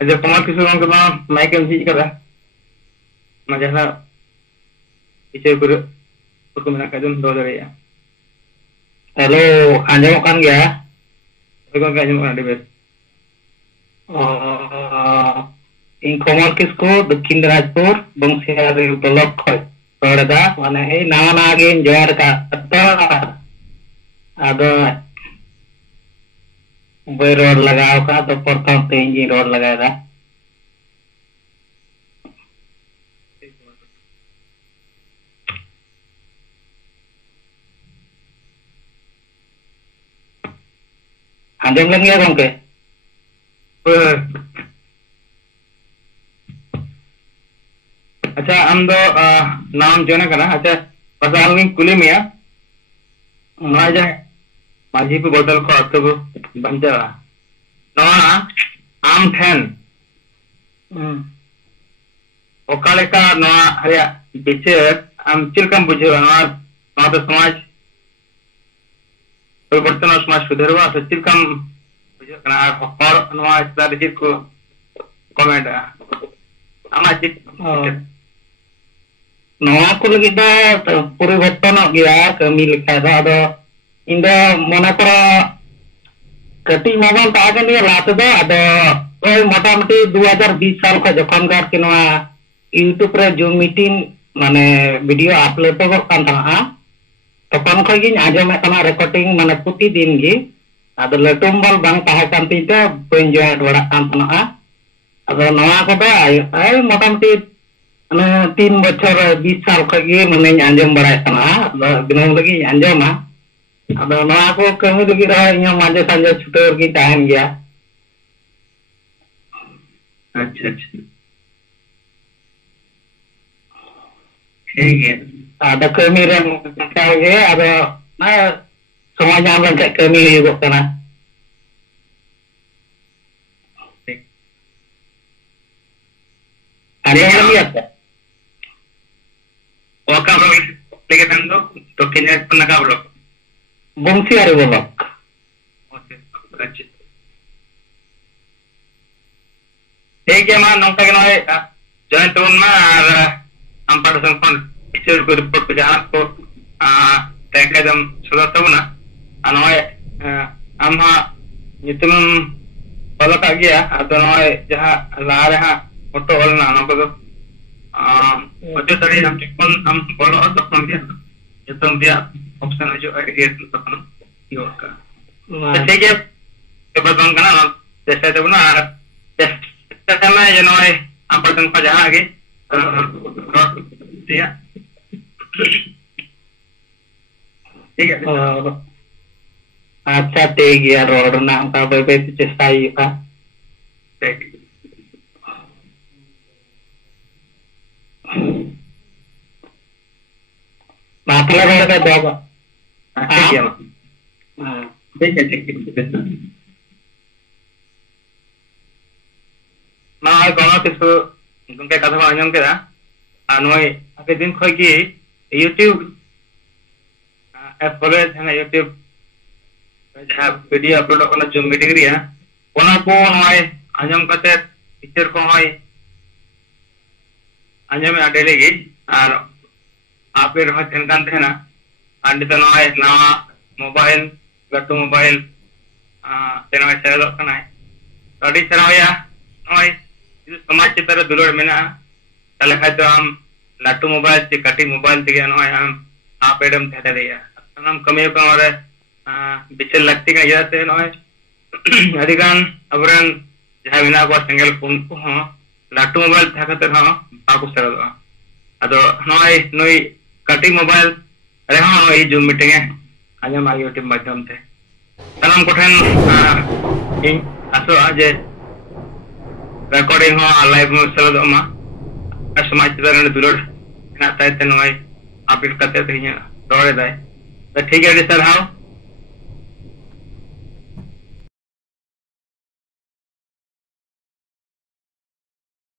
ᱟᱪᱪᱷᱟ ᱠᱚᱢᱟᱨ ᱠᱤᱥᱳᱨ ᱜᱚᱝᱠᱮ ᱢᱟ ᱢᱟᱭᱤᱠ ᱮᱢ ᱡᱷᱤᱡ ᱠᱟᱫᱟ ᱚᱱᱟ ᱡᱟᱦᱟᱸ ᱤᱪᱟᱹ ᱠᱚᱨᱮ ᱠᱚ ᱢᱮᱱᱟᱜ ᱠᱷᱟᱡ ᱫᱚᱢ ᱫᱚᱦᱚ ᱫᱟᱲᱮᱭᱟᱜᱼᱟ᱾ ᱦᱮᱞᱳ, ᱟᱸᱡᱚᱢᱚᱜ ᱠᱟᱱ ᱜᱮᱭᱟ? ᱦᱳᱭ ᱜᱚᱝᱠᱮ ᱟᱸᱡᱚᱢᱚᱜ ᱠᱟᱱᱟ ᱟᱹᱰᱤ ᱵᱮᱥ᱾ ᱤᱧ ᱠᱚᱢᱚᱞ ᱠᱤᱥᱠᱩ ᱫᱚᱠᱠᱷᱤᱱ ᱫᱤᱱᱟᱡᱽᱯᱩᱨ ᱵᱚᱝᱥᱤᱦᱟᱨᱤ ᱵᱞᱚᱠ ᱠᱷᱚᱡ ᱨᱚᱲᱫᱟ, ᱢᱟᱱᱮ ᱱᱟᱣᱟ ᱱᱟᱣᱟ ᱜᱤᱧ ᱡᱚᱭᱮᱱ ᱟᱠᱟᱫ ᱛᱚ, ᱟᱫᱚ ᱵᱟᱹᱧ ᱨᱚᱲ ᱞᱟᱜᱟᱣ ᱟᱠᱟᱫ, ᱟᱫᱚ ᱯᱨᱚᱛᱷᱚᱢ ᱛᱮᱦᱮᱧ ᱜᱤᱧ ᱨᱚᱲ ᱞᱟᱜᱟᱭᱮᱫᱟ᱾ ᱟᱸᱡᱚᱢ ᱞᱮᱱ ᱜᱮᱭᱟ ᱜᱚᱝᱠᱮ? ᱦᱳᱭ᱾ ᱟᱪᱪᱷᱟ ᱟᱢ ᱫᱚ ᱱᱟᱣᱟᱢ ᱡᱚᱭᱮᱱ ᱟᱠᱟᱱᱟ, ᱟᱪᱪᱷᱟ ᱯᱟᱥᱮ ᱟᱢᱤᱧ ᱠᱩᱞᱤ ᱢᱮᱭᱟ ᱱᱚᱣᱟ ᱡᱮ ᱢᱟᱹᱡᱷᱤ ᱠᱚ ᱵᱚᱫᱚᱞ ᱠᱚ ᱟᱛᱳ ᱠᱚ ᱵᱟᱧᱪᱟᱣᱟ, ᱱᱚᱣᱟ ᱟᱢ ᱴᱷᱮᱱ ᱚᱠᱟ ᱞᱮᱠᱟ ᱱᱚᱣᱟ ᱨᱮᱭᱟᱜ ᱵᱤᱪᱟᱹᱨ ᱟᱢ ᱪᱮᱫ ᱞᱮᱠᱟᱢ ᱵᱩᱡᱷᱟᱹᱣᱟ? ᱱᱚᱣᱟ ᱫᱚ ᱥᱚᱢᱟᱡᱽ ᱯᱚᱨᱤᱵᱚᱨᱛᱚᱱ ᱥᱚᱢᱟᱡᱽ ᱥᱩᱫᱷᱟᱹᱨᱚᱜᱼᱟ ᱥᱮ ᱪᱮᱫ ᱞᱮᱠᱟᱢ ᱵᱩᱡᱷᱟᱹᱜ ᱠᱟᱱᱟ? ᱟᱨ ᱦᱚᱲ ᱱᱚᱣᱟ ᱪᱮᱛᱟᱱ ᱨᱮ ᱪᱮᱫ ᱠᱚ ᱠᱚᱢᱮᱱᱴᱼᱟ? ᱟᱢᱟᱜ ᱪᱮᱫ ᱵᱤᱪᱟᱹᱨ? ᱱᱚᱣᱟ ᱠᱚ ᱞᱟᱹᱜᱤᱫ ᱫᱚ ᱯᱚᱨᱤᱵᱚᱨᱛᱚᱱᱚᱜ ᱜᱮᱭᱟ ᱠᱟᱹᱢᱤ ᱞᱮᱠᱷᱟᱡ ᱫᱚ᱾ ᱟᱫᱚ ᱤᱧ ᱫᱚ ᱢᱚᱱᱮ ᱠᱚᱨᱚ ᱠᱟᱹᱴᱤᱡ ᱢᱟᱵᱚᱱ ᱛᱟᱦᱮᱸ ᱠᱟᱱ ᱜᱮᱭᱟ ᱞᱟᱦᱟ ᱛᱮᱫᱚ, ᱟᱫᱚ ᱳᱭ ᱢᱚᱴᱟᱢᱩᱴᱤ 2020 ᱥᱟᱞ ᱠᱷᱚᱡ ᱡᱚᱠᱷᱚᱱ ᱜᱮ ᱟᱨᱠᱤ ᱱᱚᱣᱟ ᱤᱭᱩᱴᱩᱵᱽ ᱨᱮ ᱡᱩᱢ ᱢᱤᱴᱤᱝ ᱢᱟᱱᱮ ᱵᱷᱤᱰᱤᱭᱳ ᱟᱯᱞᱳᱰᱚᱜ ᱠᱟᱱ ᱛᱟᱦᱮᱸᱱᱟ, ᱛᱚᱠᱷᱚᱱ ᱠᱷᱚᱡ ᱜᱤᱧ ᱟᱸᱡᱚᱢᱮᱫ ᱠᱟᱱᱟ ᱨᱮᱠᱚᱨᱰᱤᱝ, ᱢᱟᱱᱮ ᱯᱨᱚᱛᱤᱫᱤᱱ ᱜᱮ᱾ ᱟᱫᱚ ᱞᱟᱹᱴᱩ ᱢᱳᱵᱟᱭᱤᱞ ᱵᱟᱝ ᱛᱟᱦᱮᱸ ᱠᱟᱱ ᱛᱤᱧ ᱛᱮ ᱵᱟᱹᱧ ᱡᱚᱭᱮᱱ ᱵᱟᱲᱟᱜ ᱠᱟᱱ ᱛᱟᱦᱮᱱᱟ᱾ ᱟᱫᱚ ᱱᱚᱣᱟ ᱠᱚᱫᱚ ᱢᱚᱴᱟᱢᱩᱴᱤ 3 বছর 20 সাল ᱠᱷᱚᱡ ᱜᱮ ᱢᱟᱱᱮᱧ ᱟᱸᱡᱚᱢ ᱵᱟᱲᱟᱭᱮᱫ ᱠᱟᱱᱟ᱾ ᱟᱫᱚ ᱫᱤᱱᱟᱹᱢ ᱞᱟᱹᱜᱤᱫ ᱤᱧ ᱟᱸᱡᱚᱢᱟ, ᱟᱫᱚ ᱱᱚᱣᱟ ᱠᱚ ᱠᱟᱹᱢᱤ ᱞᱟᱹᱜᱤᱫ ᱨᱮᱦᱚᱸ ᱤᱧ ᱦᱚᱸ ᱢᱟᱡᱷᱮ ᱥᱟᱡᱷᱮ ᱪᱷᱩᱴᱟᱹᱣ ᱨᱮᱜᱤᱧ ᱛᱟᱦᱮᱱ ᱜᱮᱭᱟ᱾ ᱟᱪᱪᱷᱟ ᱟᱪᱪᱷᱟ, ᱴᱷᱤᱠ ᱜᱮᱭᱟ᱾ ᱟᱫᱚ ᱠᱟᱹᱢᱤ ᱨᱮ ᱚᱱᱠᱟ ᱜᱮ, ᱟᱫᱚ ᱥᱚᱢᱚᱭ ᱧᱟᱢ ᱞᱮᱱᱠᱷᱟᱡ ᱠᱟᱹᱢᱤ ᱦᱩᱭᱩᱜᱚᱜ ᱠᱟᱱᱟ᱾ ᱴᱷᱤᱠ ᱴᱷᱤᱠ ᱟᱸᱡᱚᱢ ᱜᱮᱭᱟ᱾ ᱜᱮᱭᱟ ᱛᱚ? ᱚᱠᱟ ᱵᱞᱚᱠ ᱞᱟᱹᱭ ᱠᱮᱫᱟᱢ ᱫᱚ? ᱫᱚᱠᱠᱷᱤᱱ ᱫᱤᱱᱟᱡᱽᱯᱩᱨ ᱱᱟᱠᱟ ᱵᱞᱚᱠ? ᱵᱚᱝᱥᱤᱦᱟᱨᱤ ᱵᱞᱚᱠ᱾ ᱟᱪᱪᱷᱟ, ᱴᱷᱤᱠ ᱜᱮᱭᱟ ᱢᱟ ᱱᱚᱝᱠᱟ ᱜᱮ ᱱᱚᱜᱼᱚᱭ ᱡᱚᱭᱮᱱ ᱛᱟᱵᱚᱱ ᱢᱟ, ᱟᱨ ᱟᱢ ᱯᱟᱦᱴᱟ ᱥᱮᱱ ᱠᱷᱚᱱ ᱵᱤᱪᱟᱹᱨ ᱠᱚ ᱨᱤᱯᱳর্ট ᱠᱚ ᱡᱟᱦᱟᱱᱟᱜ ᱠᱚ ᱛᱟᱦᱮᱸ ᱠᱷᱟᱡ ᱫᱚᱢ ᱥᱚᱫᱚᱨ ᱛᱟᱵᱚᱱᱟ᱾ ᱟᱨ ᱱᱚᱜᱼᱚᱭ ᱟᱢ ᱦᱟᱸᱜ ᱧᱩᱛᱩᱢᱮᱢ ᱚᱞ ᱟᱠᱟᱫ ᱜᱮᱭᱟ, ᱟᱫᱚ ᱱᱚᱜᱼᱚᱭ ᱡᱟᱦᱟᱸ ᱞᱟᱦᱟᱨᱮ ᱦᱟᱸᱜ ᱯᱷᱳᱴᱳ ᱚᱞ ᱢᱮᱱᱟᱜᱼᱟ, ᱚᱱᱟ ᱠᱚᱫᱚ ᱚᱪᱚᱜ ᱫᱟᱲᱮᱭᱟᱜ ᱟᱢ ᱡᱚᱠᱷᱚᱱ ᱟᱢ ᱵᱚᱞᱚᱜᱼᱟ ᱛᱚᱠᱷᱚᱱ ᱜᱮ ᱧᱩᱛᱩᱢ ᱨᱮᱭᱟᱜ ᱚᱯᱥᱮᱱ ᱦᱤᱡᱩᱜᱼᱟ, ᱮᱰᱤᱴ ᱛᱚᱠᱷᱚᱱ ᱤᱭᱟᱹ ᱠᱟᱜᱼᱟ᱾ ᱴᱷᱤᱠ ᱜᱮᱭᱟ, ᱵᱮᱯᱟᱨ ᱵᱟᱝ ᱠᱟᱱᱟ, ᱪᱮᱥᱴᱟᱭ ᱛᱟᱵᱚᱱᱟ᱾ ᱟᱨ ᱪᱮᱥᱴᱟᱭ ᱢᱮ ᱡᱮ ᱱᱚᱜᱼᱚᱭ ᱟᱢ ᱯᱟᱥᱮᱱ ᱠᱷᱚᱱ ᱡᱟᱦᱟᱸ ᱜᱮ ᱨᱚᱲ ᱨᱮᱭᱟᱜ ᱴᱷᱤᱠ ᱜᱮᱭᱟ᱾ ᱟᱪᱪᱷᱟ ᱴᱷᱤᱠ ᱜᱮᱭᱟ, ᱨᱚᱲ ᱨᱮᱱᱟᱜ ᱚᱱᱠᱟ ᱵᱟᱹᱭ ᱵᱟᱹᱭᱛᱮ ᱪᱮᱥᱴᱟᱭ ᱦᱩᱭᱩᱜᱼᱟ᱾ ᱴᱷᱤᱠ ᱢᱟ ᱛᱟᱦᱚᱞᱮ ᱱᱚᱰᱮ ᱫᱚ ᱴᱷᱤᱠ ᱟᱢ ᱜᱮᱭᱟ ᱴᱷᱤᱠ ᱜᱮᱭᱟ ᱴᱷᱤᱠ ᱜᱮᱭᱟ᱾ ᱱᱚᱜᱼᱚᱭ ᱠᱚᱢᱚᱞ ᱠᱤᱥᱠᱩ ᱜᱚᱝᱠᱮ ᱠᱟᱛᱷᱟ ᱵᱚᱱ ᱟᱸᱡᱚᱢ ᱠᱮᱫᱟ, ᱟᱨ ᱱᱚᱜᱼᱚᱭ ᱟᱹᱰᱤ ᱫᱤᱱ ᱠᱷᱚᱡ ᱜᱮ ᱤᱭᱩᱴᱩᱵᱽ ᱮᱯ ᱠᱷᱚᱱ ᱡᱟᱦᱟᱸ ᱤᱭᱩᱴᱩᱵᱽ ᱡᱟᱦᱟᱸ ᱵᱷᱤᱰᱤᱭᱳ ᱟᱯᱞᱳᱰᱚᱜ ᱠᱟᱱᱟ ᱡᱩᱢ ᱢᱤᱴᱤᱝ ᱨᱮᱭᱟᱜ, ᱚᱱᱟ ᱠᱚ ᱱᱚᱜᱼᱚᱭ ᱟᱸᱡᱚᱢ ᱠᱟᱛᱮᱫ ᱵᱤᱪᱟᱹᱨ ᱠᱚᱦᱚᱸᱭ ᱟᱸᱡᱚᱢᱮᱫᱼᱟ ᱰᱮᱞᱤ ᱜᱮ, ᱟᱨ ᱟᱯᱰᱮᱴ ᱨᱮᱦᱚᱸ ᱛᱟᱦᱮᱱ ᱠᱟᱱ ᱛᱟᱦᱮᱱᱟ᱾ ᱟᱨ ᱱᱤᱛᱚᱜ ᱱᱚᱜᱼᱚᱭ ᱱᱟᱣᱟ ᱢᱳᱵᱟᱭᱤᱞ, ᱞᱟᱹᱴᱩ ᱢᱳᱵᱟᱭᱤᱞ ᱱᱚᱜᱼᱚᱭ ᱥᱮᱞᱮᱫᱚᱜ ᱠᱟᱱᱟᱭ, ᱟᱹᱰᱤ ᱥᱟᱨᱦᱟᱣᱮᱭᱟ᱾ ᱱᱚᱜᱼᱚᱭ ᱡᱩᱫᱤ ᱥᱚᱢᱟᱡᱽ ᱪᱮᱛᱟᱱ ᱨᱮ ᱫᱩᱞᱟᱹᱲ ᱢᱮᱱᱟᱜᱼᱟ, ᱛᱟᱦᱚᱞᱮ ᱠᱷᱟᱡ ᱫᱚ ᱟᱢ ᱞᱟᱹᱴᱩ ᱢᱳᱵᱟᱭᱤᱞ ᱪᱮ ᱠᱟᱹᱴᱤᱡ ᱢᱳᱵᱟᱭᱤᱞ ᱛᱮᱜᱮ ᱱᱚᱜᱼᱚᱭ ᱟᱢ ᱟᱯᱰᱮᱴᱮᱢ ᱛᱟᱦᱮᱸ ᱫᱟᱲᱮᱭᱟᱜᱼᱟ᱾ ᱥᱟᱱᱟᱢ ᱠᱟᱹᱢᱤᱭᱟᱹ ᱠᱚ ᱱᱚᱣᱟ ᱨᱮ ᱵᱤᱪᱟᱹᱨ ᱞᱟᱹᱠᱛᱤ ᱠᱟᱱᱟ, ᱪᱮᱫᱟᱜ ᱥᱮ ᱱᱚᱜᱼᱚᱭ ᱟᱹᱰᱤᱜᱟᱱ ᱟᱵᱚᱨᱮᱱ ᱡᱟᱦᱟᱸᱭ ᱢᱮᱱᱟᱜ ᱠᱚᱣᱟ ᱥᱮᱸᱜᱮᱞ ᱠᱚ, ᱩᱱᱠᱩ ᱦᱚᱸ ᱞᱟᱹᱴᱩ ᱢᱳᱵᱟᱭᱤᱞ ᱛᱟᱦᱮᱸ ᱠᱟᱛᱮ ᱨᱮᱦᱚᱸ ᱵᱟᱠᱚ ᱥᱮᱞᱮᱫᱚᱜᱼᱟ᱾ ᱟᱫᱚ ᱱᱚᱜᱼᱚᱭ ᱱᱩᱭ ᱠᱟᱹᱴᱤᱡ ᱢᱳᱵᱟᱭᱤᱞ ᱨᱮᱦᱚᱸ ᱱᱚᱜᱼᱚᱭ ᱡᱩᱢ ᱢᱤᱴᱤᱝ ᱮ ᱟᱸᱡᱚᱢᱟ ᱤᱭᱩᱴᱩᱵᱽ ᱢᱟᱫᱽᱫᱷᱚᱢ ᱛᱮ᱾ ᱥᱟᱱᱟᱢ ᱠᱚᱴᱷᱮᱱ ᱤᱧ ᱟᱥᱚᱜᱼᱟ ᱡᱮ ᱨᱮᱠᱚᱨᱰᱤᱝ ᱦᱚᱸ ᱞᱟᱭᱤᱵᱷ ᱦᱚᱸ ᱥᱮᱞᱮᱫᱚᱜ ᱢᱟ, ᱟᱨ ᱥᱚᱢᱟᱡᱽ ᱪᱮᱛᱟᱱ ᱨᱮ ᱫᱩᱞᱟᱹᱲ ᱦᱮᱱᱟᱜ ᱛᱟᱭ ᱛᱮ ᱱᱚᱜᱼᱚᱭ ᱟᱯᱰᱮᱴ ᱠᱟᱛᱮ ᱛᱮᱦᱮᱧ ᱨᱚᱲ ᱮᱫᱟᱭ᱾ ᱴᱷᱤᱠ ᱜᱮᱭᱟ, ᱟᱹᱰᱤ ᱥᱟᱨᱦᱟᱣ᱾